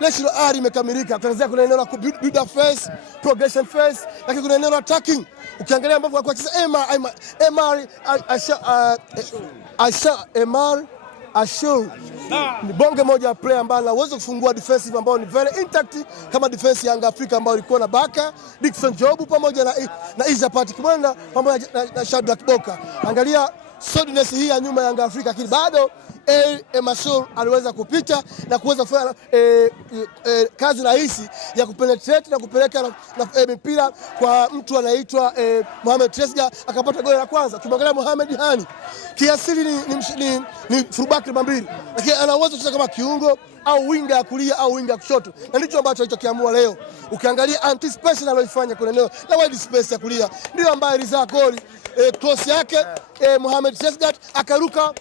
National area imekamilika. Tunaanzia kuna eneo la build up phase, progression phase, lakini kuna eneo la attacking. Ukiangalia ambavyo kwa sasa Ashur ni bonge moja ya player ambaye anaweza kufungua defensive ambao ni very intact kama defense ya Yanga Afrika ambayo ilikuwa na Baka, Dickson Jobu pamoja na Isa Patrick Mwenda pamoja na Shadrack Boka. Angalia solidness hii ya nyuma ya Yanga Afrika, lakini bado Masur aliweza kupita na kuweza kufanya kazi rahisi ya kupenetrate na kupeleka mpira kwa mtu anaitwa Mohamed Trezeguet, akapata goli la kwanza. Kimwangalia Mohamed Hani kiasili ni fullback namba 2, lakini ana uwezo kucheza kama kiungo au winga ya kulia au winga ya kushoto, na ndicho ambacho alichokiamua leo. Ukiangalia anticipation aliyofanya kwenye eneo la wide space ya kulia ndio ambaye alizaa goli. Cross yake Mohamed Trezeguet akaruka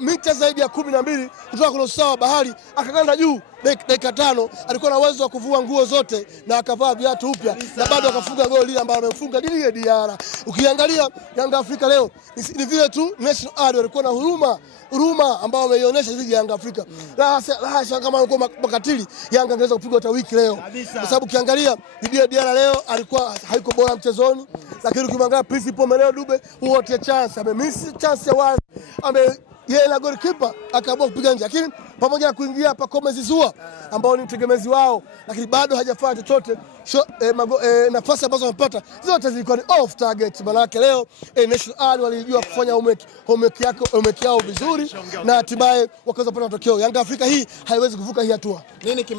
mita zaidi ya 12 kutoka kwenye usawa wa bahari akaganda juu. Dakika 5 alikuwa na uwezo wa kuvua nguo zote na akavaa viatu upya na bado akafunga goli lile ambalo amefunga Didie Diarra. Ukiangalia Yanga Afrika leo ni vile tu National Ard walikuwa na huruma ambao wameionyesha dhidi ya Yanga Afrika. La kama walikuwa makatili, Yanga angeweza kupigwa hata wiki leo, kwa sababu ukiangalia Didie Diarra leo alikuwa haiko bora mchezoni, lakini ukimwangalia Principal leo Dube wote chance amemiss chance ya wazi, yeye na goalkeeper akaamua kupiga nje, lakini pamoja na kuingia hapa Pacome Zouzoua ambao ni mtegemezi wao, lakini bado hajafanya chochote. Nafasi ambazo wamepata zote zilikuwa ni off target. Manake leo National Ard walijua kufanya homework yao vizuri na hatimaye wakaweza kupata matokeo. Yanga Afrika hii haiwezi kuvuka hii hatua.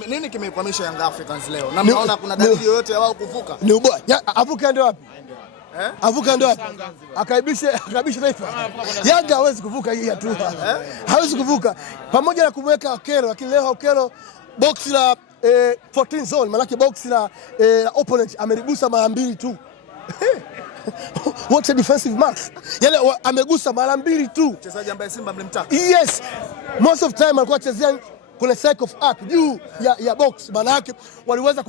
Nini kimekwamisha Yanga Africans leo? Na mnaona kuna dalili yoyote ya wao kuvuka? Ni ubora. Avuka ndio wapi? Avuka ndio akaibishe taifa. Yanga hawezi kuvuka hii hatua. Hawezi kuvuka. Pamoja na kumweka Okelo, lakini leo Okelo box la 14 zone, manake box la opponent ameligusa mara 2 tu. What a defensive marks. Yale amegusa mara 2 tu. Mchezaji ambaye Simba mlimtaka. Yes. Most of time alikuwa chezea kuna cycle of arc juu ya box, maana yake waliweza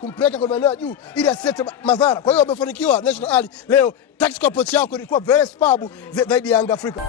kumpeleka kwa maeneo ya juu ili asete madhara. Kwa hiyo wamefanikiwa National Ard leo. Tactical approach yao ilikuwa very superb zaidi ya Yanga Afrika.